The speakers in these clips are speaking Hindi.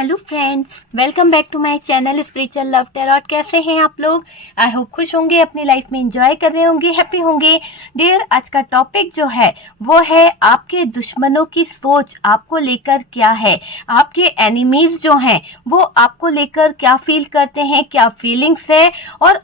Hello friends, welcome back to my channel spiritual love tarot. कैसे हैं आप लोग? आई होप खुश होंगे, अपनी लाइफ में एंजॉय कर रहे होंगे, हैप्पी होंगे। डियर, आज का टॉपिक जो है वो है आपके दुश्मनों की सोच आपको लेकर क्या है, आपके एनिमीज जो हैं वो आपको लेकर क्या फील करते हैं, क्या फीलिंग्स है और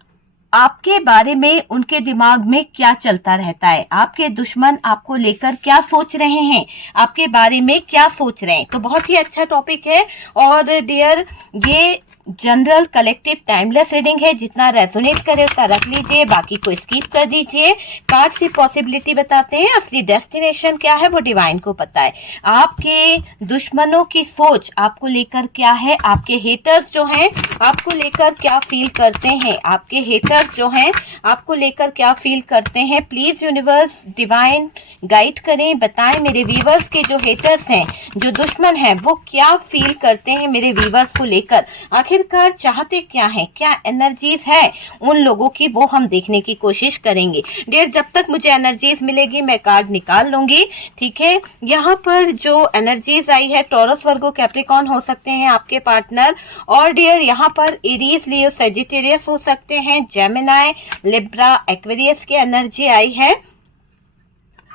आपके बारे में उनके दिमाग में क्या चलता रहता है। आपके दुश्मन आपको लेकर क्या सोच रहे हैं, आपके बारे में क्या सोच रहे हैं। तो बहुत ही अच्छा टॉपिक है। और डियर, ये जनरल कलेक्टिव टाइमलेस रीडिंग है। जितना रेजोनेट करे उतना रख लीजिए, बाकी को स्किप कर दीजिए। कार्ड की पॉसिबिलिटी बताते हैं, असली डेस्टिनेशन क्या है वो डिवाइन को पता है। आपके दुश्मनों की सोच आपको लेकर क्या है, आपके हेटर्स जो हैं आपको लेकर क्या फील करते हैं, आपके हेटर्स जो हैं आपको लेकर क्या फील करते हैं। प्लीज यूनिवर्स डिवाइन गाइड करें, बताएं मेरे व्यूवर्स के जो हेटर्स हैं, जो दुश्मन हैं, वो क्या फील करते हैं मेरे व्यूवर्स को लेकर। आखिरकार चाहते क्या हैं, क्या एनर्जीज है उन लोगों की, वो हम देखने की कोशिश करेंगे। डियर, जब तक मुझे एनर्जीज मिलेगी मैं कार्ड निकाल लूंगी, ठीक है। यहाँ पर जो एनर्जीज आई है, टॉरस, वर्गो, कैप्रिकॉर्न हो सकते हैं आपके पार्टनर। और डियर, यहाँ पर एरीज, लियो, सेजिटेरियस हो सकते हैं, जेमिनाई, लिब्रा, एक्वेरियस की एनर्जी आई है।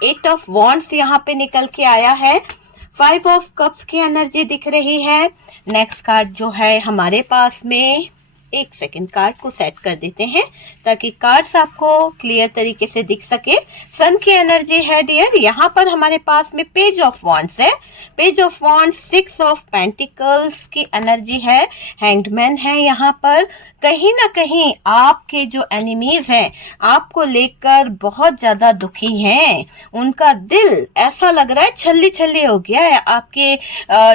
8 ऑफ वॉन्ड्स यहाँ पे निकल के आया है। 5 ऑफ कप्स की एनर्जी दिख रही है। नेक्स्ट कार्ड जो है हमारे पास में, एक सेकेंड, कार्ड को सेट कर देते हैं ताकि कार्ड्स आपको क्लियर तरीके से दिख सके। सन की एनर्जी है डियर। यहाँ पर हमारे पास में पेज ऑफ वॉन्ड्स है, page of wands, 6 of pentacles की एनर्जी है, हैंग्डमैन है। यहाँ पर कहीं ना कहीं आपके जो एनिमीज हैं आपको लेकर बहुत ज्यादा दुखी हैं। उनका दिल ऐसा लग रहा है छल्ली छल्ली हो गया है। आपके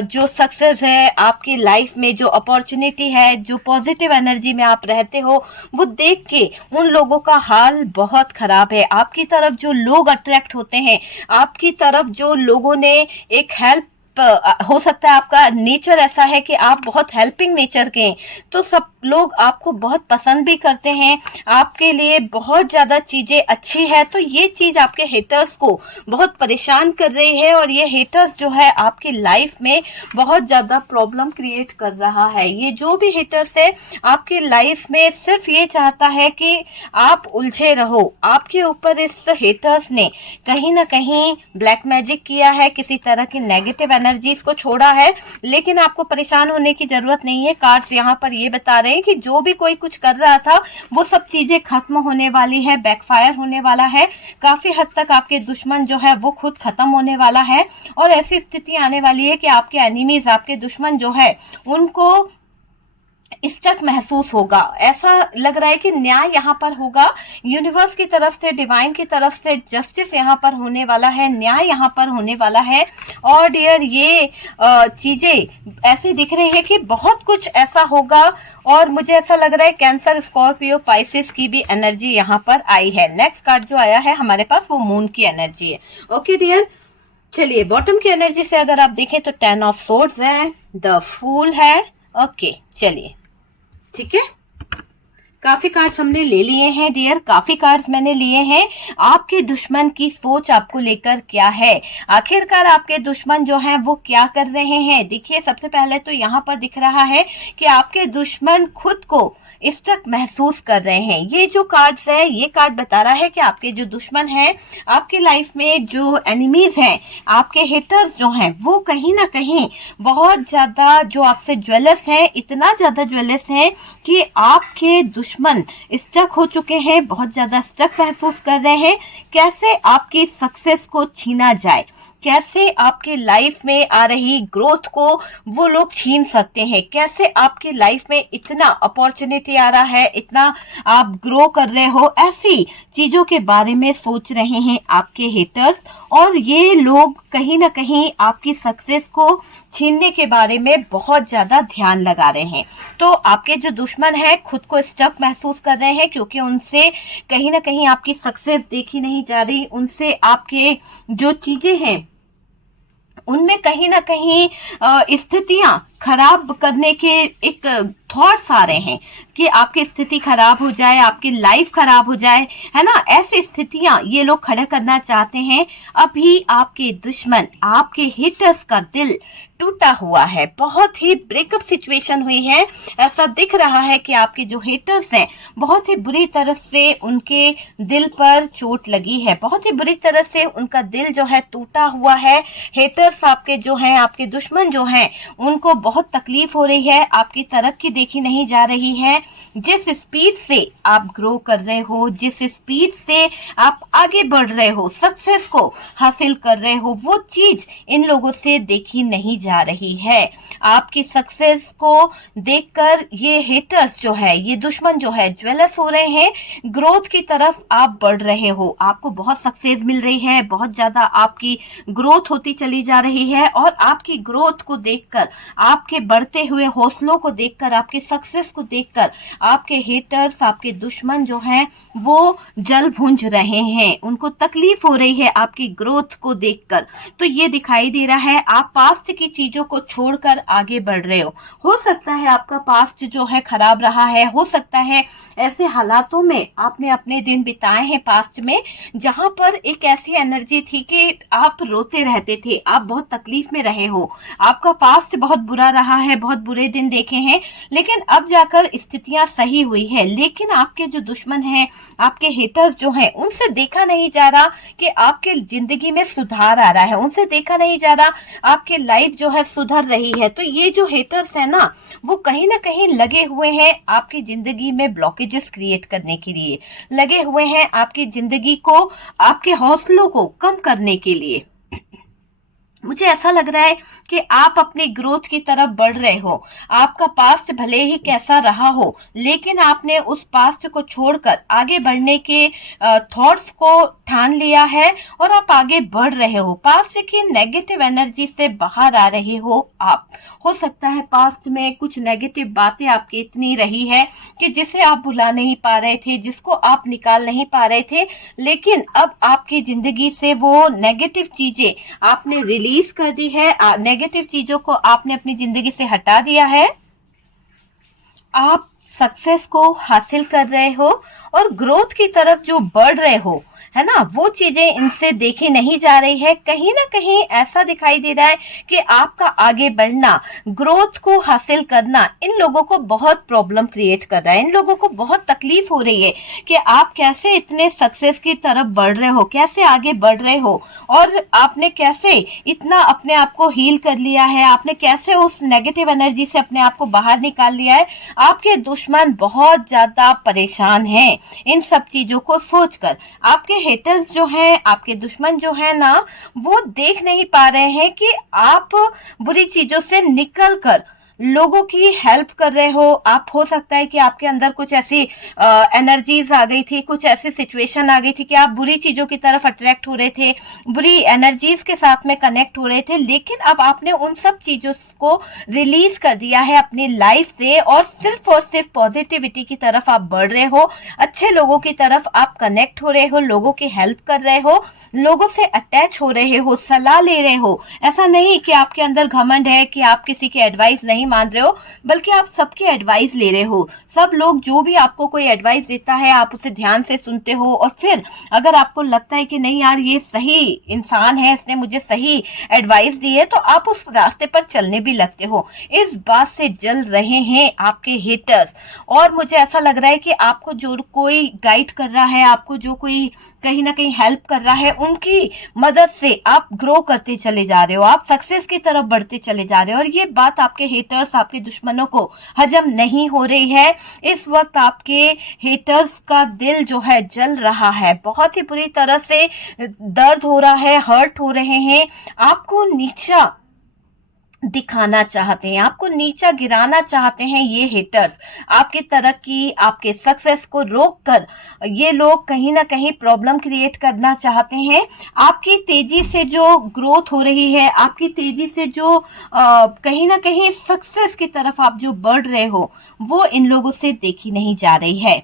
जो सक्सेस है, आपकी लाइफ में जो अपॉर्चुनिटी है, जो पॉजिटिव एनर्जी में आप रहते हो, वो देख के उन लोगों का हाल बहुत खराब है। आपकी तरफ जो लोग अट्रैक्ट होते हैं, आपकी तरफ जो लोगों ने एक हेल्प, हो सकता है आपका नेचर ऐसा है कि आप बहुत हेल्पिंग नेचर के हैं, तो सब लोग आपको बहुत पसंद भी करते हैं, आपके लिए बहुत ज्यादा चीजें अच्छी है। तो ये चीज आपके हेटर्स को बहुत परेशान कर रही है और ये हेटर्स जो है आपकी लाइफ में बहुत ज्यादा प्रॉब्लम क्रिएट कर रहा है। ये जो भी हेटर्स है आपकी लाइफ में सिर्फ ये चाहता है कि आप उलझे रहो। आपके ऊपर इस हेटर्स ने कहीं ना कहीं ब्लैक मैजिक किया है, किसी तरह की नेगेटिव एनर्जीज को छोड़ा है, लेकिन आपको परेशान होने की जरूरत नहीं है। कार्ड्स यहाँ पर ये बता रहे हैं कि जो भी कोई कुछ कर रहा था वो सब चीजें खत्म होने वाली है, बैकफायर होने वाला है। काफी हद तक आपके दुश्मन जो है वो खुद खत्म होने वाला है और ऐसी स्थिति आने वाली है कि आपके एनिमीज, आपके दुश्मन जो है उनको स्टक महसूस होगा। ऐसा लग रहा है कि न्याय यहाँ पर होगा, यूनिवर्स की तरफ से, डिवाइन की तरफ से जस्टिस यहाँ पर होने वाला है, न्याय यहाँ पर होने वाला है। और डियर, ये चीजें ऐसी दिख रही है कि बहुत कुछ ऐसा होगा। और मुझे ऐसा लग रहा है कैंसर, स्कॉर्पियो, पाइसिस की भी एनर्जी यहाँ पर आई है। नेक्स्ट कार्ड जो आया है हमारे पास वो मून की एनर्जी है। ओके डियर, चलिए बॉटम की एनर्जी से अगर आप देखें तो 10 ऑफ सोर्ड्स है, द फूल है। ओके चलिए, ठीक है, काफी कार्ड्स हमने ले लिए हैं डियर, काफी कार्ड्स मैंने लिए हैं। आपके दुश्मन की सोच आपको लेकर क्या है, आखिरकार आपके दुश्मन जो हैं वो क्या कर रहे हैं। देखिए, सबसे पहले तो यहाँ पर दिख रहा है कि आपके दुश्मन खुद को स्टक महसूस कर रहे हैं। ये जो कार्ड्स है, ये कार्ड बता रहा है कि आपके जो दुश्मन हैं, आपके लाइफ में जो एनिमीज हैं, आपके हेटर्स जो हैं, वो कहीं ना कहीं बहुत ज्यादा जो आपसे ज्वेलस हैं, इतना ज्यादा ज्वेलस हैं कि आपके दुश्मन स्टक हो चुके हैं, बहुत ज्यादा स्टक महसूस कर रहे हैं। कैसे आपकी सक्सेस को छीना जाए, कैसे आपकी लाइफ में आ रही ग्रोथ को वो लोग छीन सकते हैं, कैसे आपकी लाइफ में इतना अपॉर्चुनिटी आ रहा है, इतना आप ग्रो कर रहे हो, ऐसी चीजों के बारे में सोच रहे हैं आपके हेटर्स। और ये लोग कहीं ना कहीं आपकी सक्सेस को छीनने के बारे में बहुत ज्यादा ध्यान लगा रहे हैं। तो आपके जो दुश्मन है खुद को स्टक महसूस कर रहे हैं, क्योंकि उनसे कहीं ना कहीं आपकी सक्सेस देखी नहीं जा रही, उनसे आपके जो चीजें हैं उनमें कहीं ना कहीं स्थितियां खराब करने के एक थॉट्स आ रहे हैं कि आपकी स्थिति खराब हो जाए, आपकी लाइफ खराब हो जाए, है ना। ऐसी स्थितियां ये लोग खड़ा करना चाहते हैं। अभी आपके दुश्मन, आपके हेटर्स का दिल टूटा हुआ है, बहुत ही ब्रेकअप सिचुएशन हुई है। ऐसा दिख रहा है कि आपके जो हेटर्स हैं बहुत ही बुरी तरह से उनके दिल पर चोट लगी है, बहुत ही बुरी तरह से उनका दिल जो है टूटा हुआ है। हेटर्स आपके जो हैं, आपके दुश्मन जो हैं, उनको बहुत तकलीफ हो रही है, आपकी तरक्की देखी नहीं जा रही है। जिस स्पीड से आप ग्रो कर रहे हो, जिस स्पीड से आप आगे बढ़ रहे हो, सक्सेस को हासिल कर रहे हो, वो चीज इन लोगों से देखी नहीं जा रही है। आपकी सक्सेस को देखकर ये हेटर्स जो है, ये दुश्मन जो है, ज्वेलस हो रहे हैं। ग्रोथ की तरफ आप बढ़ रहे हो, आपको बहुत सक्सेस मिल रही है, बहुत ज्यादा आपकी ग्रोथ होती चली जा रही है। और आपकी ग्रोथ को देखकर, आपके बढ़ते हुए हौसलों को देखकर, आपकी सक्सेस को देखकर आपके हेटर्स, आपके दुश्मन जो हैं वो जल भुंज रहे हैं, उनको तकलीफ हो रही है आपकी ग्रोथ को देखकर। तो ये दिखाई दे रहा है आप पास्ट की चीजों को छोड़कर आगे बढ़ रहे हो सकता है आपका पास्ट जो है खराब रहा है, हो सकता है ऐसे हालातों में आपने अपने दिन बिताए हैं पास्ट में जहां पर एक ऐसी एनर्जी थी कि आप रोते रहते थे, आप बहुत तकलीफ में रहे हो, आपका पास्ट बहुत बुरा रहा है, बहुत बुरे दिन देखे हैं। लेकिन अब जाकर स्थितियां सही हुई है। लेकिन आपके जो दुश्मन हैं, आपके हेटर्स जो हैं, उनसे देखा नहीं जा रहा कि आपके जिंदगी में सुधार आ रहा है, उनसे देखा नहीं जा रहा आपके लाइफ जो है सुधर रही है। तो ये जो हेटर्स है ना, वो कहीं ना कहीं लगे हुए हैं आपकी जिंदगी में ब्लॉकेजेस क्रिएट करने के लिए, लगे हुए हैं आपकी जिंदगी को, आपके हौसलों को कम करने के लिए। मुझे ऐसा लग रहा है कि आप अपनी ग्रोथ की तरफ बढ़ रहे हो। आपका पास्ट भले ही कैसा रहा हो, लेकिन आपने उस पास्ट को छोड़कर आगे बढ़ने के थॉट्स को ठान लिया है और आप आगे बढ़ रहे हो। पास्ट की नेगेटिव एनर्जी से बाहर आ रहे हो आप। हो सकता है पास्ट में कुछ नेगेटिव बातें आपकी इतनी रही है कि जिसे आप भुला नहीं पा रहे थे, जिसको आप निकाल नहीं पा रहे थे, लेकिन अब आपकी जिंदगी से वो नेगेटिव चीजें आपने रिलीज कर दी है, नेगेटिव चीजों को आपने अपनी जिंदगी से हटा दिया है। आप सक्सेस को हासिल कर रहे हो और ग्रोथ की तरफ जो बढ़ रहे हो, है ना, वो चीजें इनसे देखी नहीं जा रही है। कहीं ना कहीं ऐसा दिखाई दे रहा है कि आपका आगे बढ़ना, ग्रोथ को हासिल करना इन लोगों को बहुत प्रॉब्लम क्रिएट कर रहा है, इन लोगों को बहुत तकलीफ हो रही है कि आप कैसे इतने सक्सेस की तरफ बढ़ रहे हो, कैसे आगे बढ़ रहे हो, और आपने कैसे इतना अपने आप को हील कर लिया है, आपने कैसे उस नेगेटिव एनर्जी से अपने आप को बाहर निकाल लिया है। आपके दुश्मन बहुत ज्यादा परेशान हैं इन सब चीजों को सोचकर। आपके हेटर्स जो हैं, आपके दुश्मन जो है ना, वो देख नहीं पा रहे हैं कि आप बुरी चीजों से निकलकर लोगों की हेल्प कर रहे हो। आप, हो सकता है कि आपके अंदर कुछ ऐसी एनर्जीज आ गई थी, कुछ ऐसी सिचुएशन आ गई थी कि आप बुरी चीजों की तरफ अट्रैक्ट हो रहे थे, बुरी एनर्जीज के साथ में कनेक्ट हो रहे थे। लेकिन अब आपने उन सब चीजों को रिलीज कर दिया है अपनी लाइफ से और सिर्फ पॉजिटिविटी की तरफ आप बढ़ रहे हो, अच्छे लोगों की तरफ आप कनेक्ट हो रहे हो, लोगों की हेल्प कर रहे हो, लोगों से अटैच हो रहे हो, सलाह ले रहे हो। ऐसा नहीं कि आपके अंदर घमंड है कि आप किसी की एडवाइस नहीं मान रहे हो, बल्कि आप सबकी एडवाइस ले रहे हो। सब लोग जो भी आपको कोई एडवाइस देता है आप उसे ध्यान से सुनते हो, और फिर अगर आपको लगता है कि नहीं यार ये सही इंसान है, इसने मुझे सही एडवाइस दी है, तो आप उस रास्ते पर चलने भी लगते हो। इस बात से जल रहे हैं आपके हेटर्स। और मुझे ऐसा लग रहा है कि आपको जो कोई गाइड कर रहा है, आपको जो कोई कहीं ना कहीं हेल्प कर रहा है, उनकी मदद से आप ग्रो करते चले जा रहे हो, आप सक्सेस की तरफ बढ़ते चले जा रहे हो। और ये बात आपके हेटर्स, आपके दुश्मनों को हजम नहीं हो रही है। इस वक्त आपके हेटर्स का दिल जो है जल रहा है, बहुत ही बुरी तरह से दर्द हो रहा है, हर्ट हो रहे हैं, आपको नीचा दिखाना चाहते हैं, आपको नीचा गिराना चाहते हैं ये हेटर्स। आपकी तरक्की, आपके सक्सेस को रोककर ये लोग कहीं ना कहीं प्रॉब्लम क्रिएट करना चाहते हैं। आपकी तेजी से जो ग्रोथ हो रही है, आपकी तेजी से जो कहीं ना कहीं सक्सेस की तरफ आप जो बढ़ रहे हो, वो इन लोगों से देखी नहीं जा रही है।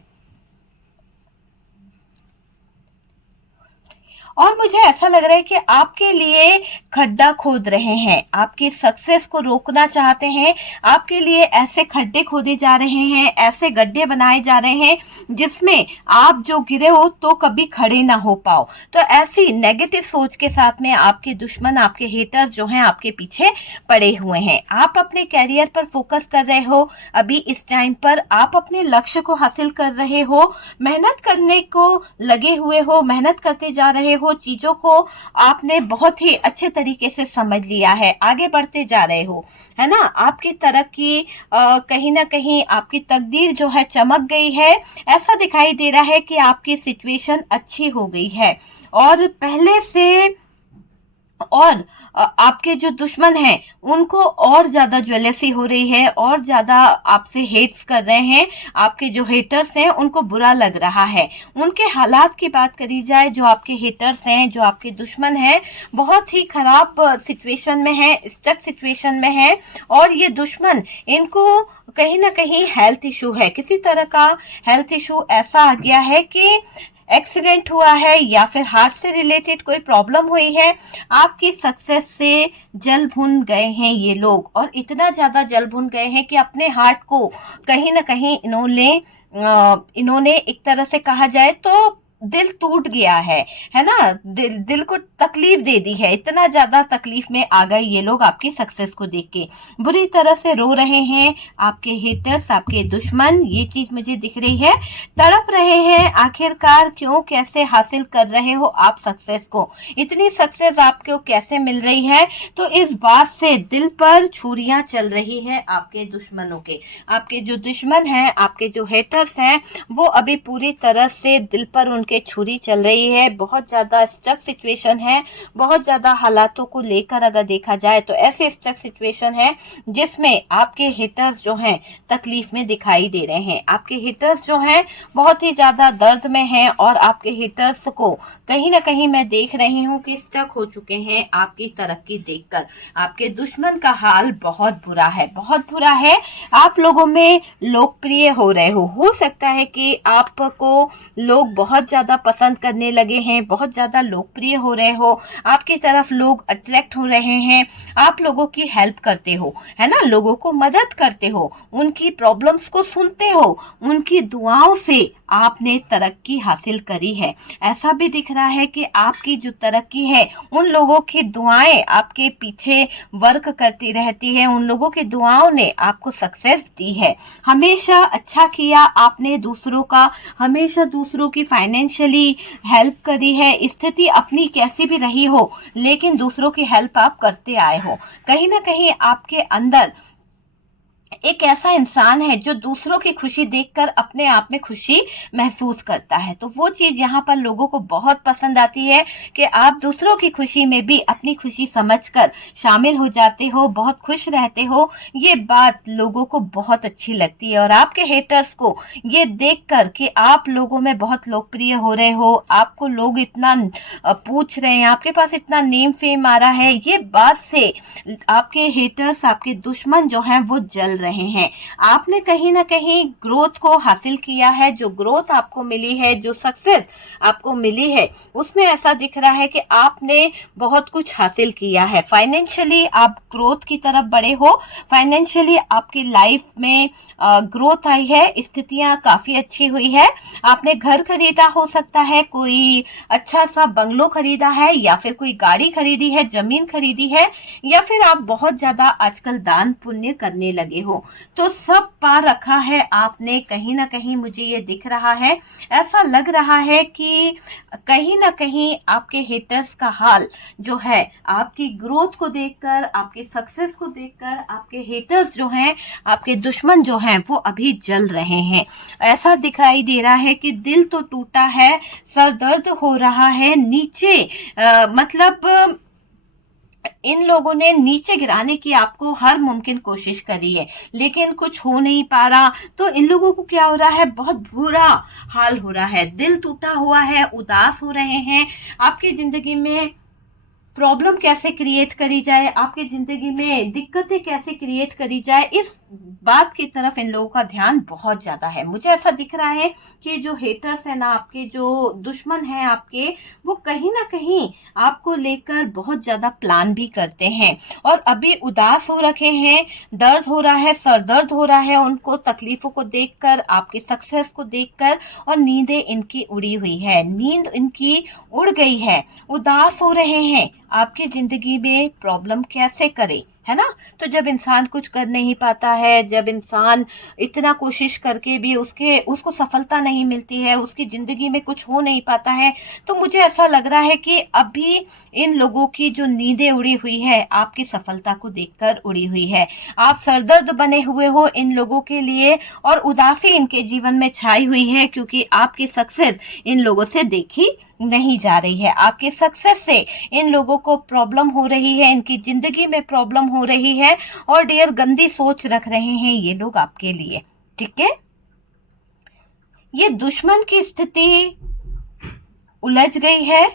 और मुझे ऐसा लग रहा है कि आपके लिए खड्डा खोद रहे हैं, आपकी सक्सेस को रोकना चाहते हैं, आपके लिए ऐसे खड्डे खोदे जा रहे हैं, ऐसे गड्ढे बनाए जा रहे हैं जिसमें आप जो गिरे हो तो कभी खड़े ना हो पाओ। तो ऐसी नेगेटिव सोच के साथ में आपके दुश्मन, आपके हेटर्स जो हैं आपके पीछे पड़े हुए हैं। आप अपने कैरियर पर फोकस कर रहे हो, अभी इस टाइम पर आप अपने लक्ष्य को हासिल कर रहे हो, मेहनत करने को लगे हुए हो, मेहनत करते जा रहे हो, चीजों को आपने बहुत ही अच्छे तरीके से समझ लिया है, आगे बढ़ते जा रहे हो, है ना। आपकी तरक्की कहीं ना कहीं आपकी तकदीर जो है चमक गई है। ऐसा दिखाई दे रहा है कि आपकी सिचुएशन अच्छी हो गई है और पहले से, और आपके जो दुश्मन हैं उनको और ज्यादा ज्वेलसी हो रही है और ज्यादा आपसे हेट्स कर रहे हैं। आपके जो हेटर्स हैं उनको बुरा लग रहा है। उनके हालात की बात करी जाए, जो आपके हेटर्स हैं, जो आपके दुश्मन हैं, बहुत ही खराब सिचुएशन में है, स्टक सिचुएशन में है। और ये दुश्मन, इनको कहीं ना कहीं हेल्थ इशू है, किसी तरह का हेल्थ इशू ऐसा आ गया है कि एक्सीडेंट हुआ है या फिर हार्ट से रिलेटेड कोई प्रॉब्लम हुई है। आपकी सक्सेस से जल भुन गए हैं ये लोग, और इतना ज्यादा जल भुन गए हैं कि अपने हार्ट को कहीं ना कहीं इन्होंने एक तरह से कहा जाए तो दिल टूट गया है ना। दिल को तकलीफ दे दी है, इतना ज्यादा तकलीफ में आ गए ये लोग आपकी सक्सेस को देख के, बुरी तरह से रो रहे हैं। आपके हेटर्स, आपके दुश्मन, ये चीज मुझे दिख रही है, तड़प रहे हैं आखिरकार क्यों, कैसे हासिल कर रहे हो आप सक्सेस को, इतनी सक्सेस आपको कैसे मिल रही है। तो इस बात से दिल पर छुरियां चल रही है आपके दुश्मनों के। आपके जो दुश्मन हैं, आपके जो हेटर्स हैं, वो अभी पूरी तरह से दिल पर उनके छुरी चल रही है। बहुत ज्यादा स्टक सिचुएशन है, बहुत ज्यादा हालातों को लेकर अगर देखा जाए तो ऐसे स्टक सिचुएशन है जिसमें आपके हिटर्स जो हैं तकलीफ में दिखाई दे रहे हैं। आपके हिटर्स जो हैं बहुत ही ज्यादा दर्द में हैं और आपके हिटर्स को कहीं ना कहीं मैं देख रही हूँ कि स्टक हो चुके हैं आपकी तरक्की देखकर। आपके दुश्मन का हाल बहुत बुरा है, बहुत बुरा है। आप लोगों में लोकप्रिय हो रहे हो सकता है कि आपको लोग बहुत ज्यादा पसंद करने लगे हैं, बहुत ज्यादा लोकप्रिय हो रहे हो, आपकी तरफ लोग अट्रैक्ट हो रहे हैं, आप लोगों की हेल्प करते हो, है ना, लोगों को मदद करते हो, उनकी प्रॉब्लम्स को सुनते हो, उनकी दुआओं से आपने तरक्की हासिल करी है। ऐसा भी दिख रहा है कि आपकी जो तरक्की है उन लोगों की दुआएं आपके पीछे वर्क करती रहती है, उन लोगों की दुआओं ने आपको सक्सेस दी है। हमेशा अच्छा किया आपने दूसरों का, हमेशा दूसरों की फाइनेंशियली हेल्प करी है। स्थिति अपनी कैसी भी रही हो लेकिन दूसरों की हेल्प आप करते आए हो। कहीं ना कहीं आपके अंदर एक ऐसा इंसान है जो दूसरों की खुशी देखकर अपने आप में खुशी महसूस करता है। तो वो चीज यहाँ पर लोगों को बहुत पसंद आती है कि आप दूसरों की खुशी में भी अपनी खुशी समझकर शामिल हो जाते हो, बहुत खुश रहते हो। ये बात लोगों को बहुत अच्छी लगती है और आपके हेटर्स को ये देखकर कि आप लोगों में बहुत लोकप्रिय हो रहे हो, आपको लोग इतना पूछ रहे हैं, आपके पास इतना नेम फेम आ रहा है, ये बात से आपके हेटर्स, आपके दुश्मन जो हैं वो जल रहे हैं। आपने कहीं ना कहीं ग्रोथ को हासिल किया है। जो ग्रोथ आपको मिली है, जो सक्सेस आपको मिली है, उसमें ऐसा दिख रहा है कि आपने बहुत कुछ हासिल किया है। फाइनेंशियली आप ग्रोथ की तरफ बढ़े हो, फाइनेंशियली आपकी लाइफ में ग्रोथ आई है, स्थितियां काफी अच्छी हुई है। आपने घर खरीदा हो सकता है, कोई अच्छा सा बंगलो खरीदा है, या फिर कोई गाड़ी खरीदी है, जमीन खरीदी है, या फिर आप बहुत ज्यादा आजकल दान पुण्य करने लगे हो। तो सब पा रखा है आपने कहीं ना कहीं, मुझे ये दिख रहा है। ऐसा लग रहा है कि कहीं ना कहीं आपके हेटर्स का हाल जो है, आपकी ग्रोथ को देखकर, आपकी सक्सेस को देखकर, आपके हेटर्स जो हैं, आपके दुश्मन जो हैं, वो अभी जल रहे हैं। ऐसा दिखाई दे रहा है कि दिल तो टूटा है, सर दर्द हो रहा है, नीचे मतलब इन लोगों ने नीचे गिराने की आपको हर मुमकिन कोशिश करी है लेकिन कुछ हो नहीं पा रहा। तो इन लोगों को क्या हो रहा है, बहुत बुरा हाल हो रहा है, दिल टूटा हुआ है, उदास हो रहे हैं। आपकी जिंदगी में प्रॉब्लम कैसे क्रिएट करी जाए, आपकी जिंदगी में दिक्कतें कैसे क्रिएट करी जाए, इस बात की तरफ इन लोगों का ध्यान बहुत ज्यादा है। मुझे ऐसा दिख रहा है कि जो हेटर्स है ना, आपके जो दुश्मन हैं आपके, वो कहीं ना कहीं आपको लेकर बहुत ज्यादा प्लान भी करते हैं और अभी उदास हो रखे हैं, दर्द हो रहा है, सर दर्द हो रहा है उनको तकलीफों को देखकर, आपकी सक्सेस को देखकर, और नींदें इनकी उड़ी हुई है, नींद इनकी उड़ गई है, उदास हो रहे हैं। आपकी जिंदगी में प्रॉब्लम कैसे करे, है ना। तो जब इंसान कुछ कर नहीं पाता है, जब इंसान इतना कोशिश करके भी उसको सफलता नहीं मिलती है, उसकी जिंदगी में कुछ हो नहीं पाता है, तो मुझे ऐसा लग रहा है कि अभी इन लोगों की जो नींदें उड़ी हुई है आपकी सफलता को देखकर उड़ी हुई है। आप सरदर्द बने हुए हो इन लोगों के लिए और उदासी इनके जीवन में छाई हुई है, क्योंकि आपकी सक्सेस इन लोगों से देखी नहीं जा रही है। आपकी सक्सेस से इन लोगों को प्रॉब्लम हो रही है, इनकी जिंदगी में प्रॉब्लम हो रही है और डियर गंदी सोच रख रहे हैं ये लोग आपके लिए। ठीक है, ये दुश्मन की स्थिति उलझ गई है,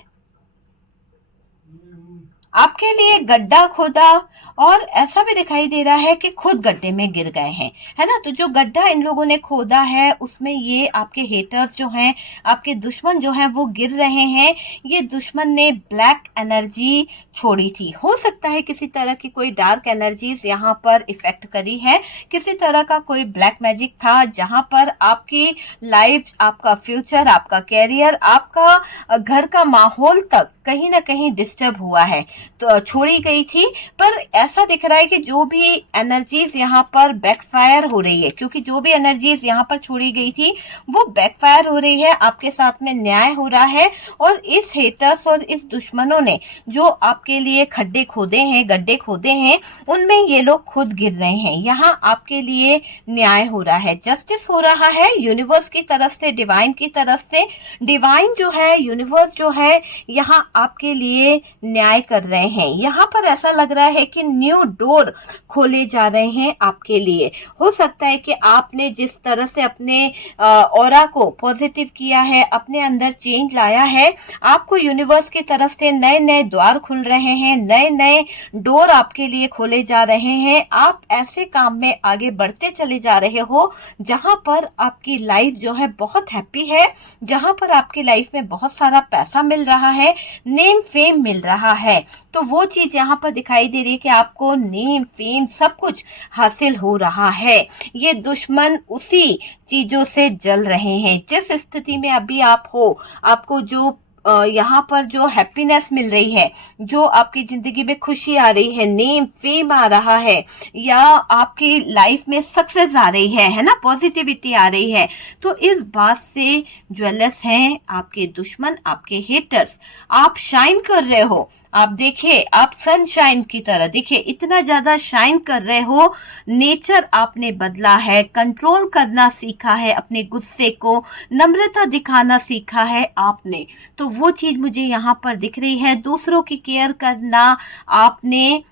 आपके लिए गड्ढा खोदा और ऐसा भी दिखाई दे रहा है कि खुद गड्ढे में गिर गए हैं, है ना। तो जो गड्ढा इन लोगों ने खोदा है उसमें ये आपके हेटर्स जो हैं, आपके दुश्मन जो हैं वो गिर रहे हैं। ये दुश्मन ने ब्लैक एनर्जी छोड़ी थी, हो सकता है किसी तरह की कोई डार्क एनर्जीज यहाँ पर इफेक्ट करी है, किसी तरह का कोई ब्लैक मैजिक था जहां पर आपकी लाइफ, आपका फ्यूचर, आपका कैरियर, आपका घर का माहौल तक कहीं ना कहीं डिस्टर्ब हुआ है, तो छोड़ी गई थी। पर ऐसा दिख रहा है कि जो भी एनर्जीज यहाँ पर बैकफायर हो रही है, क्योंकि जो भी एनर्जीज यहाँ पर छोड़ी गई थी वो बैकफायर हो रही है, आपके साथ में न्याय हो रहा है। और इस हेटर्स और इस दुश्मनों ने जो आपके लिए खड्डे खोदे हैं, गड्ढे खोदे हैं, उनमें ये लोग खुद गिर रहे हैं। यहाँ आपके लिए न्याय हो रहा है, जस्टिस हो रहा है यूनिवर्स की तरफ से, डिवाइन की तरफ से। डिवाइन जो है, यूनिवर्स जो है, यहाँ आपके लिए न्याय कर रहे हैं। यहाँ पर ऐसा लग रहा है कि न्यू डोर खोले जा रहे हैं आपके लिए। हो सकता है कि आपने जिस तरह से अपने ऑरा को पॉजिटिव किया है, अपने अंदर चेंज लाया है, आपको यूनिवर्स की तरफ से नए नए द्वार खुल रहे हैं, नए नए डोर आपके लिए खोले जा रहे हैं। आप ऐसे काम में आगे बढ़ते चले जा रहे हो जहां पर आपकी लाइफ जो है बहुत हैप्पी है, जहां पर आपकी लाइफ में बहुत सारा पैसा मिल रहा है, नेम फेम मिल रहा है। तो वो चीज यहाँ पर दिखाई दे रही है कि आपको नेम फेम सब कुछ हासिल हो रहा है। ये दुश्मन उसी चीजों से जल रहे हैं जिस स्थिति में अभी आप हो। आपको जो यहाँ पर जो हैप्पीनेस मिल रही है, जो आपकी जिंदगी में खुशी आ रही है, नेम फेम आ रहा है, या आपकी लाइफ में सक्सेस आ रही है ना, पॉजिटिविटी आ रही है, तो इस बात से ज्वेलर्स हैं आपके दुश्मन, आपके हेटर्स। आप शाइन कर रहे हो, आप देखिए, आप सनशाइन की तरह देखिए, इतना ज्यादा शाइन कर रहे हो। नेचर आपने बदला है, कंट्रोल करना सीखा है, अपने गुस्से को, नम्रता दिखाना सीखा है आपने। तो वो चीज मुझे यहाँ पर दिख रही है। दूसरों की केयर करना आपने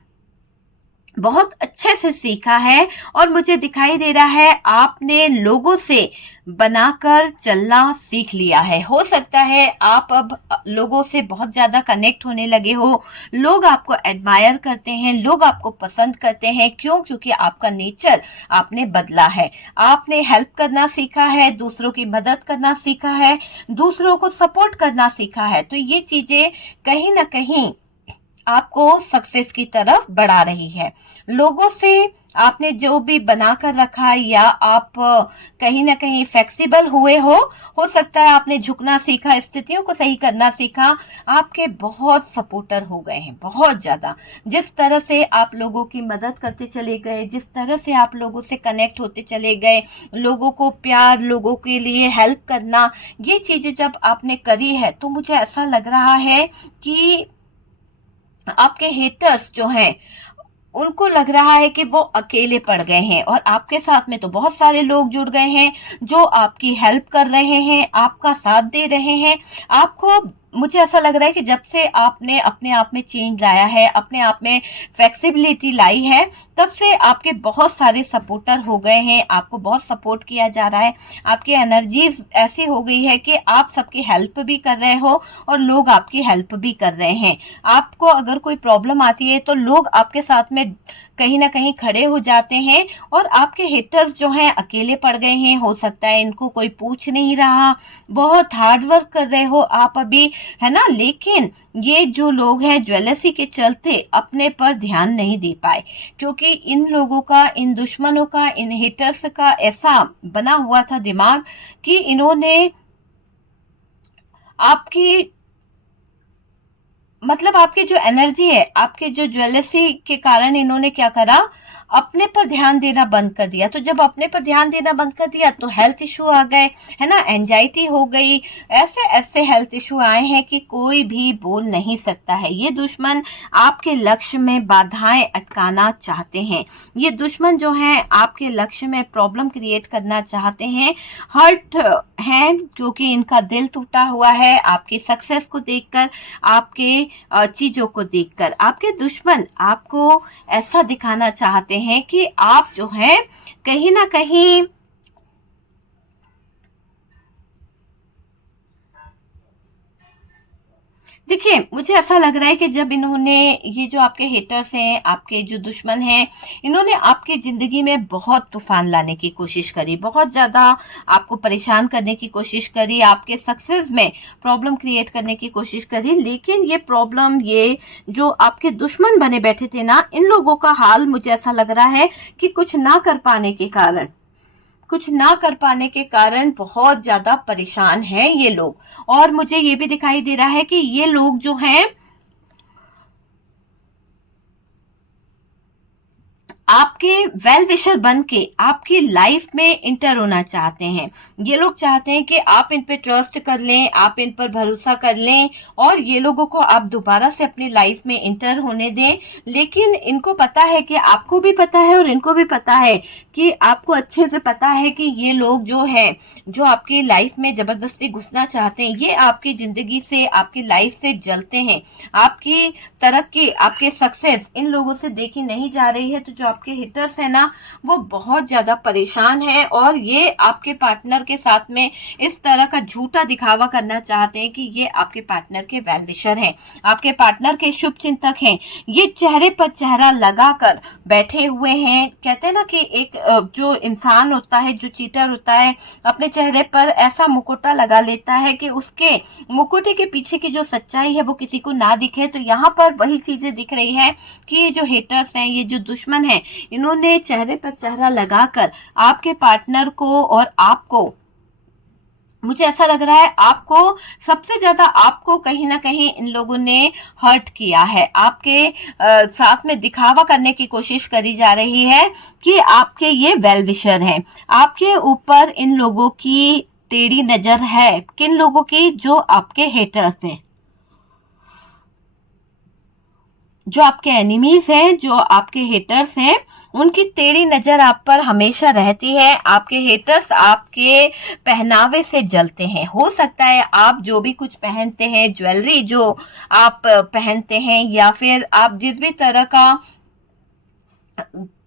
बहुत अच्छे से सीखा है और मुझे दिखाई दे रहा है आपने लोगों से बनाकर चलना सीख लिया है। हो सकता है आप अब लोगों से बहुत ज्यादा कनेक्ट होने लगे हो, लोग आपको एडमायर करते हैं, लोग आपको पसंद करते हैं। क्यों? क्योंकि आपका नेचर आपने बदला है, आपने हेल्प करना सीखा है, दूसरों की मदद करना सीखा है, दूसरों को सपोर्ट करना सीखा है। तो ये चीजें कहीं ना कहीं आपको सक्सेस की तरफ बढ़ा रही है। लोगों से आपने जो भी बनाकर रखा, या आप कहीं ना कहीं फ्लेक्सिबल हो सकता है आपने झुकना सीखा, स्थितियों को सही करना सीखा। आपके बहुत सपोर्टर हो गए हैं, बहुत ज्यादा। जिस तरह से आप लोगों की मदद करते चले गए, जिस तरह से आप लोगों से कनेक्ट होते चले गए, लोगों को प्यार, लोगों के लिए हेल्प करना, ये चीजें जब आपने करी है, तो मुझे ऐसा लग रहा है कि आपके हेटर्स जो हैं उनको लग रहा है कि वो अकेले पड़ गए हैं, और आपके साथ में तो बहुत सारे लोग जुड़ गए हैं जो आपकी हेल्प कर रहे हैं, आपका साथ दे रहे हैं, आपको मुझे ऐसा लग रहा है कि जब से आपने अपने आप में चेंज लाया है, अपने आप में फ्लेक्सिबिलिटी लाई है, तब से आपके बहुत सारे सपोर्टर हो गए हैं, आपको बहुत सपोर्ट किया जा रहा है, आपकी एनर्जीज ऐसी हो गई है कि आप सबकी हेल्प भी कर रहे हो और लोग आपकी हेल्प भी कर रहे हैं। आपको अगर कोई प्रॉब्लम आती है तो लोग आपके साथ में कहीं ना कहीं खड़े हो जाते हैं, और आपके हेटर्स जो हैं अकेले पड़ गए हैं, हो सकता है इनको कोई पूछ नहीं रहा, बहुत हार्ड वर्क कर रहे हो आप अभी, है ना, लेकिन ये जो लोग हैं ज्वेलसी के चलते अपने पर ध्यान नहीं दे पाए, क्योंकि इन लोगों का, इन दुश्मनों का, इन हेटर्स का ऐसा बना हुआ था दिमाग कि इन्होंने आपकी, मतलब आपकी जो एनर्जी है, आपके जो ज्वेलसी के कारण इन्होंने क्या करा, अपने पर ध्यान देना बंद कर दिया। तो जब अपने पर ध्यान देना बंद कर दिया तो हेल्थ इश्यू आ गए, है ना, एंजाइटी हो गई, ऐसे ऐसे हेल्थ इश्यू आए हैं कि कोई भी बोल नहीं सकता है। ये दुश्मन आपके लक्ष्य में बाधाएं अटकाना चाहते हैं, ये दुश्मन जो है आपके लक्ष्य में प्रॉब्लम क्रिएट करना चाहते हैं, हर्ट हैं, क्योंकि इनका दिल टूटा हुआ है आपकी सक्सेस को देखकर, आपके चीजों को देखकर। आपके दुश्मन आपको ऐसा दिखाना चाहते हैं कि आप जो है कहीं ना कहीं देखिए, मुझे ऐसा लग रहा है कि जब इन्होंने, ये जो आपके हेटर्स हैं, आपके जो दुश्मन हैं, इन्होंने आपकी जिंदगी में बहुत तूफान लाने की कोशिश करी, बहुत ज्यादा आपको परेशान करने की कोशिश करी, आपके सक्सेस में प्रॉब्लम क्रिएट करने की कोशिश करी, लेकिन ये प्रॉब्लम, ये जो आपके दुश्मन बने बैठे थे ना, इन लोगों का हाल मुझे ऐसा लग रहा है कि कुछ ना कर पाने के कारण, कुछ ना कर पाने के कारण बहुत ज्यादा परेशान हैं ये लोग। और मुझे ये भी दिखाई दे रहा है कि ये लोग जो हैं आपके वेल विशर बन के आपकी लाइफ में इंटर होना चाहते हैं। ये लोग चाहते हैं कि आप इन पे ट्रस्ट कर लें, आप इन पर भरोसा कर लें, और ये लोगों को आप दोबारा से अपनी लाइफ में इंटर होने दें। लेकिन इनको पता है कि, आपको भी पता है और इनको भी पता है कि, आपको अच्छे से पता है कि ये लोग जो है, जो आपकी लाइफ में जबरदस्ती घुसना चाहते हैं, ये आपकी जिंदगी से, आपकी लाइफ से जलते हैं। आपकी तरक्की, आपके सक्सेस इन लोगों से देखी नहीं जा रही है। तो जो आपके हिटर्स है ना, वो बहुत ज्यादा परेशान है, और ये आपके पार्टनर के साथ में इस तरह का झूठा दिखावा करना चाहते हैं कि ये आपके पार्टनर के वेल विशर हैं, आपके पार्टनर के शुभ चिंतक हैं। ये चेहरे पर चेहरा लगाकर बैठे हुए हैं। कहते हैं ना कि एक जो इंसान होता है, जो चीटर होता है, अपने चेहरे पर ऐसा मुकुटा लगा लेता है कि उसके मुकुटे के पीछे की जो सच्चाई है वो किसी को ना दिखे। तो यहाँ पर वही चीजें दिख रही है कि ये जो हेटर्स हैं, ये जो दुश्मन हैं, इन्होंने चेहरे पर चेहरा लगाकर आपके पार्टनर को और आपको, मुझे ऐसा लग रहा है आपको, सबसे ज्यादा आपको कहीं ना कहीं इन लोगों ने हर्ट किया है। आपके साथ में दिखावा करने की कोशिश करी जा रही है कि आपके ये वेल विशर हैं। आपके ऊपर इन लोगों की टेढ़ी नजर है। किन लोगों की? जो आपके हेटर्स हैं, जो आपके एनिमीज हैं, जो आपके हेटर्स हैं, उनकी टेढ़ी नजर आप पर हमेशा रहती है। आपके हेटर्स आपके पहनावे से जलते हैं। हो सकता है आप जो भी कुछ पहनते हैं, ज्वेलरी जो आप पहनते हैं, या फिर आप जिस भी तरह का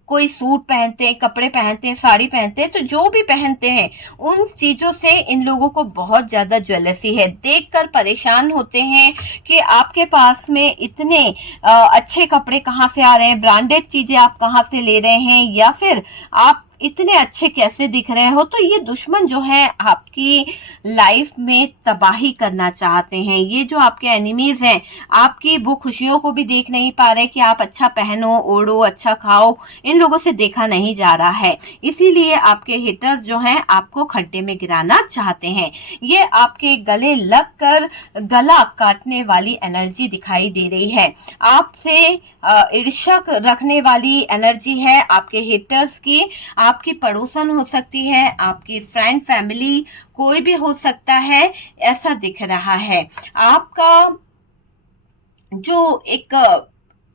कोई सूट पहनते हैं, कपड़े पहनते हैं, साड़ी पहनते हैं, तो जो भी पहनते हैं, उन चीजों से इन लोगों को बहुत ज्यादा ज्वेलसी है। देखकर परेशान होते हैं कि आपके पास में इतने अच्छे कपड़े कहाँ से आ रहे हैं, ब्रांडेड चीजें आप कहाँ से ले रहे हैं, या फिर आप इतने अच्छे कैसे दिख रहे हो। तो ये दुश्मन जो है आपकी लाइफ में तबाही करना चाहते हैं। ये जो आपके एनिमीज हैं, आपकी वो खुशियों को भी देख नहीं पा रहे कि आप अच्छा पहनो, ओढ़ो, अच्छा खाओ। इन लोगों से देखा नहीं जा रहा है, इसीलिए आपके हिटर्स जो हैं आपको खड्डे में गिराना चाहते हैं। ये आपके गले लग कर गला काटने वाली एनर्जी दिखाई दे रही है। आपसे ईर्ष्या रखने वाली एनर्जी है आपके हिटर्स की। आपकी पड़ोसन हो सकती है, आपकी फ्रेंड, फैमिली, कोई भी हो सकता है, ऐसा दिख रहा है। आपका जो एक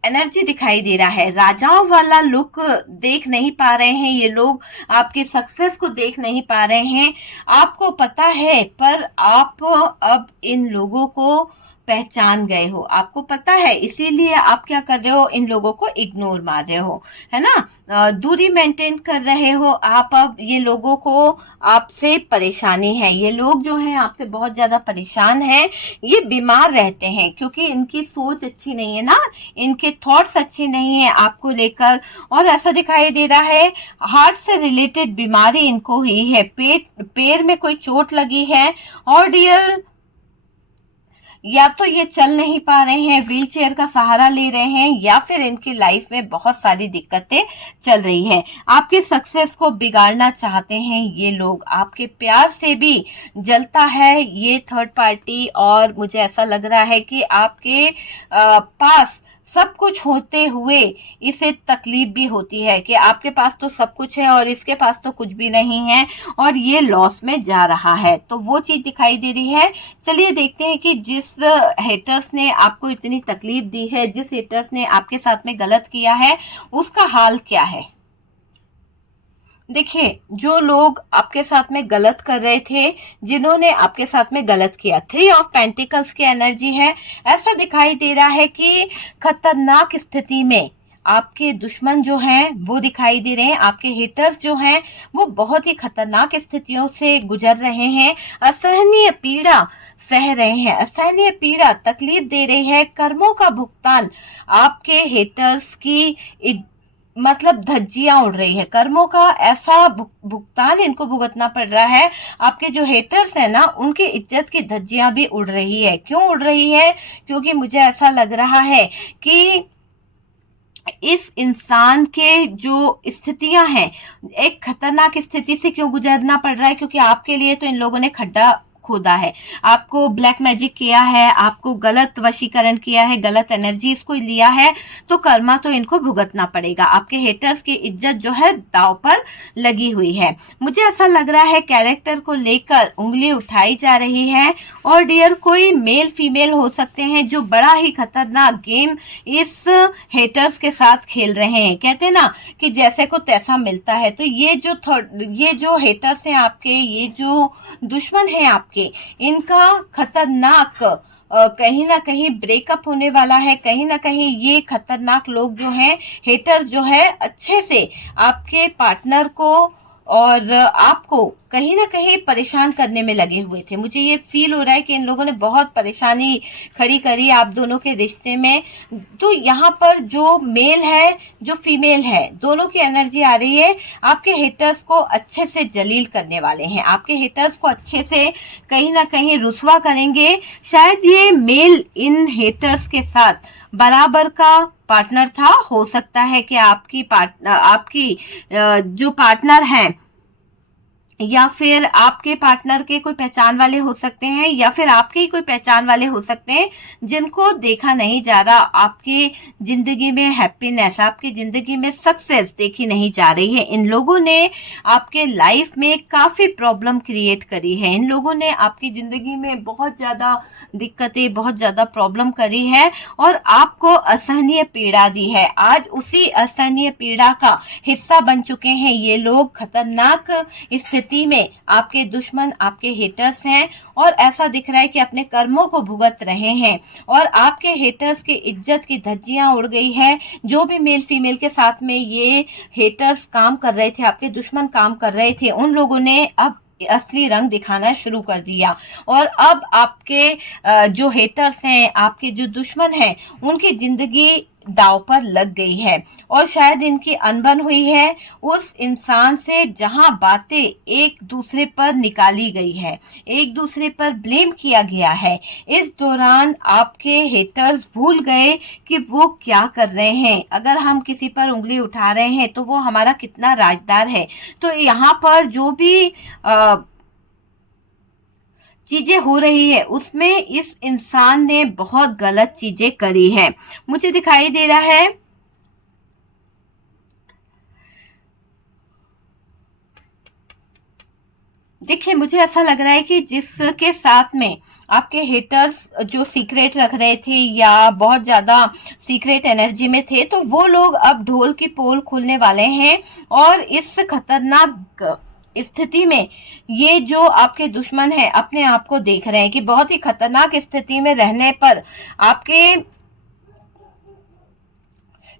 एनर्जी दिखाई दे रहा है। राजाओं वाला लुक देख नहीं पा रहे हैं ये लोग, आपके सक्सेस को देख नहीं पा रहे हैं। आपको पता है, पर आप अब इन लोगों को पहचान गए हो, आपको पता है, इसीलिए आप क्या कर रहे हो, इन लोगों को इग्नोर मार रहे हो, है ना। दूरी मेंटेन कर रहे हो आप। अब ये लोगों को आपसे परेशानी है, ये लोग जो हैं आपसे बहुत ज्यादा परेशान हैं। ये बीमार रहते हैं क्योंकि इनकी सोच अच्छी नहीं है ना, इनके थॉट्स अच्छे नहीं है आपको लेकर। और ऐसा दिखाई दे रहा है हार्ट से रिलेटेड बीमारी इनको हुई है, पैर में कोई चोट लगी है। और डियर, या तो ये चल नहीं पा रहे हैं, व्हील चेयर का सहारा ले रहे हैं, या फिर इनकी लाइफ में बहुत सारी दिक्कतें चल रही हैं। आपके सक्सेस को बिगाड़ना चाहते हैं ये लोग, आपके प्यार से भी जलता है ये थर्ड पार्टी। और मुझे ऐसा लग रहा है कि आपके पास सब कुछ होते हुए इसे तकलीफ भी होती है कि आपके पास तो सब कुछ है और इसके पास तो कुछ भी नहीं है, और ये लॉस में जा रहा है। तो वो चीज दिखाई दे रही है। चलिए देखते हैं कि जिस हेटर्स ने आपको इतनी तकलीफ दी है, जिस हेटर्स ने आपके साथ में गलत किया है, उसका हाल क्या है। देखिए, जो लोग आपके साथ में गलत कर रहे थे, जिन्होंने आपके साथ में गलत किया, 3 ऑफ पेंटिकल्स की एनर्जी है। ऐसा दिखाई दे रहा है कि खतरनाक स्थिति में आपके दुश्मन जो हैं वो दिखाई दे रहे हैं, आपके हेटर्स जो हैं वो बहुत ही खतरनाक स्थितियों से गुजर रहे हैं, असहनीय पीड़ा सह रहे हैं, असहनीय पीड़ा तकलीफ दे रही है। कर्मों का भुगतान आपके हेटर्स की मतलब धज्जियां उड़ रही है, कर्मों का ऐसा भुगतान इनको भुगतना पड़ रहा है। आपके जो हेटर्स है ना, उनकी इज्जत की धज्जियां भी उड़ रही है। क्यों उड़ रही है? क्योंकि मुझे ऐसा लग रहा है कि इस इंसान के जो स्थितियां हैं, एक खतरनाक स्थिति से क्यों गुजरना पड़ रहा है, क्योंकि आपके लिए तो इन लोगों ने खड्डा खोदा है, आपको ब्लैक मैजिक किया है, आपको गलत वशीकरण किया है, गलत एनर्जी इसको लिया है, तो कर्मा तो इनको भुगतना पड़ेगा। आपके हेटर्स की इज्जत जो है दांव पर लगी हुई है। मुझे ऐसा लग रहा है कैरेक्टर को लेकर उंगली उठाई जा रही है। और डियर, कोई मेल फीमेल हो सकते हैं जो बड़ा ही खतरनाक गेम इस हेटर्स के साथ खेल रहे हैं। कहते हैं ना कि जैसे को तैसा मिलता है। तो ये जो हेटर्स हैं आपके, ये जो दुश्मन है आपके, इनका खतरनाक कहीं ना कहीं ब्रेकअप होने वाला है। कहीं ना कहीं ये खतरनाक लोग जो हैं, हेटर्स जो है, अच्छे से आपके पार्टनर को और आपको कहीं ना कहीं परेशान करने में लगे हुए थे। मुझे ये फील हो रहा है कि इन लोगों ने बहुत परेशानी खड़ी करी आप दोनों के रिश्ते में। तो यहाँ पर जो मेल है, जो फीमेल है, दोनों की एनर्जी आ रही है। आपके हेटर्स को अच्छे से जलील करने वाले हैं, आपके हेटर्स को अच्छे से कहीं ना कहीं रुसवा करेंगे। शायद ये मेल इन हेटर्स के साथ बराबर का पार्टनर था। हो सकता है कि आपकी जो पार्टनर है, या फिर आपके पार्टनर के कोई पहचान वाले हो सकते हैं, या फिर आपके ही कोई पहचान वाले हो सकते हैं जिनको देखा नहीं जा रहा। आपकी जिंदगी में हैप्पीनेस, आपकी जिंदगी में सक्सेस देखी नहीं जा रही है। इन लोगों ने आपके लाइफ में काफी प्रॉब्लम क्रिएट करी है। इन लोगों ने आपकी जिंदगी में बहुत ज्यादा दिक्कतें, बहुत ज्यादा प्रॉब्लम करी है और आपको असहनीय पीड़ा दी है। आज उसी असहनीय पीड़ा का हिस्सा बन चुके हैं ये लोग। खतरनाक स्थिति में आपके दुश्मन, आपके हेटर्स हैं, और ऐसा दिख रहा है कि अपने कर्मों को भुगत रहे हैं। और आपके हेटर्स की इज्जत की धज्जियां उड़ गई है। जो भी मेल फीमेल के साथ में ये हेटर्स काम कर रहे थे, आपके दुश्मन काम कर रहे थे, उन लोगों ने अब असली रंग दिखाना शुरू कर दिया। और अब आपके जो हेटर्स हैं, आपके जो दुश्मन हैं, उनकी जिंदगी दांव पर लग गई है। और शायद इनकी अनबन हुई है उस इंसान से जहां बातें एक दूसरे पर निकाली गई है, एक दूसरे पर ब्लेम किया गया है। इस दौरान आपके हेटर्स भूल गए कि वो क्या कर रहे हैं। अगर हम किसी पर उंगली उठा रहे हैं तो वो हमारा कितना राजदार है। तो यहाँ पर जो भी चीजें हो रही है, उसमें इस इंसान ने बहुत गलत चीजें करी है। मुझे दिखाई दे रहा है देखिए, मुझे ऐसा लग रहा है कि जिसके साथ में आपके हेटर्स जो सीक्रेट रख रहे थे या बहुत ज्यादा सीक्रेट एनर्जी में थे, तो वो लोग अब ढोल की पोल खोलने वाले हैं। और इस खतरनाक स्थिति में ये जो आपके दुश्मन है अपने आप को देख रहे हैं कि बहुत ही खतरनाक स्थिति में रहने पर आपके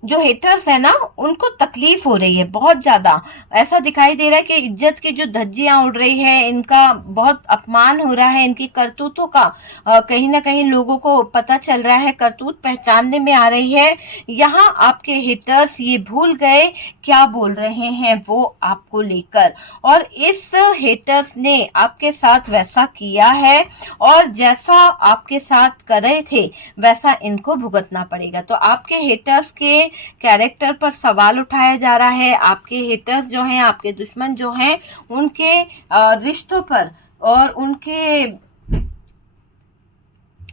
जो हेटर्स है ना, उनको तकलीफ हो रही है बहुत ज्यादा। ऐसा दिखाई दे रहा है कि इज्जत की जो धज्जियां उड़ रही है, इनका बहुत अपमान हो रहा है, इनकी करतूतों का कहीं ना कहीं लोगों को पता चल रहा है, करतूत पहचानने में आ रही है। यहाँ आपके हेटर्स ये भूल गए क्या बोल रहे हैं वो आपको लेकर, और इस हेटर्स ने आपके साथ वैसा किया है और जैसा आपके साथ कर रहे थे वैसा इनको भुगतना पड़ेगा। तो आपके हेटर्स के कैरेक्टर पर सवाल उठाया जा रहा है। आपके हेटर्स जो हैं, आपके दुश्मन जो हैं, उनके रिश्तों पर और उनके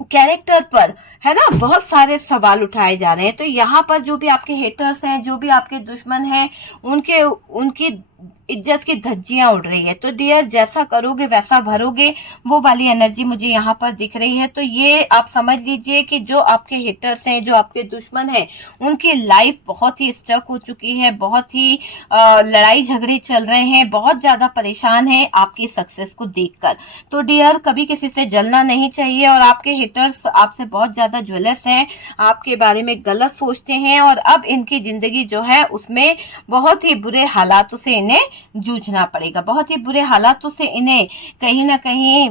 कैरेक्टर पर, है ना, बहुत सारे सवाल उठाए जा रहे हैं। तो यहाँ पर जो भी आपके हेटर्स हैं, जो भी आपके दुश्मन हैं, उनकी इज्जत की धज्जियां उड़ रही है। तो डियर, जैसा करोगे वैसा भरोगे, वो वाली एनर्जी मुझे यहाँ पर दिख रही है। तो ये आप समझ लीजिए कि जो आपके हेटर्स हैं, जो आपके दुश्मन हैं, उनकी लाइफ बहुत ही स्टक हो चुकी है, बहुत ही लड़ाई झगड़े चल रहे हैं, बहुत ज्यादा परेशान है आपकी सक्सेस को देखकर। तो डियर, कभी किसी से जलना नहीं चाहिए। और आपके हेटर्स आपसे बहुत ज्यादा ज्वेलस हैं, आपके बारे में गलत सोचते हैं, और अब इनकी जिंदगी जो है उसमें बहुत ही बुरे हालातों से इन्हें जूझना पड़ेगा, बहुत ही बुरे हालातों से इन्हें कहीं ना कहीं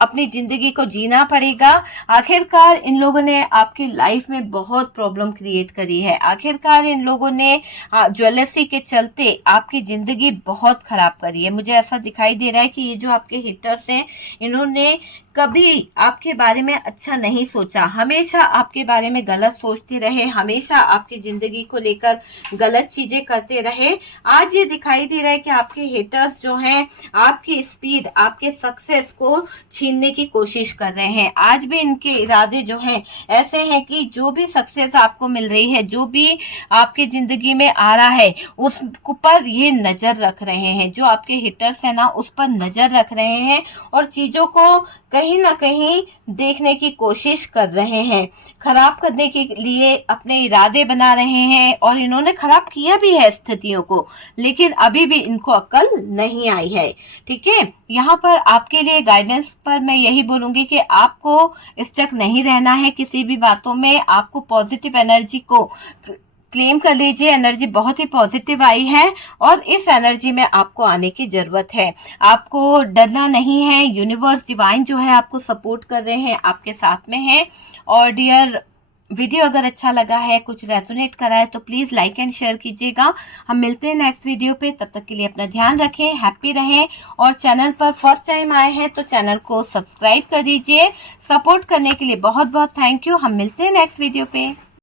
अपनी जिंदगी को जीना पड़ेगा। आखिरकार इन लोगों ने आपकी लाइफ में बहुत प्रॉब्लम क्रिएट करी है। आखिरकार इन लोगों ने ज्वेलसी के चलते आपकी जिंदगी बहुत खराब करी है। मुझे ऐसा दिखाई दे रहा है कि ये जो आपके हिटर्स हैं, इन्होंने कभी आपके बारे में अच्छा नहीं सोचा, हमेशा आपके बारे में गलत सोचते रहे, हमेशा आपकी जिंदगी को लेकर गलत चीजें करते रहे। आज ये दिखाई दे रहा है कि आपके हेटर्स जो हैं, आपकी स्पीड, आपके सक्सेस को छीनने की कोशिश कर रहे हैं। आज भी इनके इरादे जो हैं ऐसे हैं कि जो भी सक्सेस आपको मिल रही है, जो भी आपकी जिंदगी में आ रहा है, उस पर ये नजर रख रहे हैं। जो आपके हिटर्स है ना, उस पर नजर रख रहे हैं और चीजों को कहीं ना कहीं देखने की कोशिश कर रहे हैं, खराब करने के लिए अपने इरादे बना रहे हैं। और इन्होंने खराब किया भी है स्थितियों को, लेकिन अभी भी इनको अक्ल नहीं आई है। ठीक है, यहाँ पर आपके लिए गाइडेंस पर मैं यही बोलूंगी कि आपको स्टक नहीं रहना है किसी भी बातों में। आपको पॉजिटिव एनर्जी को क्लेम कर लीजिए। एनर्जी बहुत ही पॉजिटिव आई है और इस एनर्जी में आपको आने की जरूरत है। आपको डरना नहीं है। यूनिवर्स, डिवाइन जो है आपको सपोर्ट कर रहे हैं, आपके साथ में है। और डियर, वीडियो अगर अच्छा लगा है, कुछ रेजोनेट करा है, तो प्लीज लाइक एंड शेयर कीजिएगा। हम मिलते हैं नेक्स्ट वीडियो पे। तब तक के लिए अपना ध्यान रखें, हैप्पी रहें। और चैनल पर फर्स्ट टाइम आए हैं तो चैनल को सब्सक्राइब कर दीजिए। सपोर्ट करने के लिए बहुत बहुत थैंक यू। हम मिलते हैं नेक्स्ट वीडियो पे।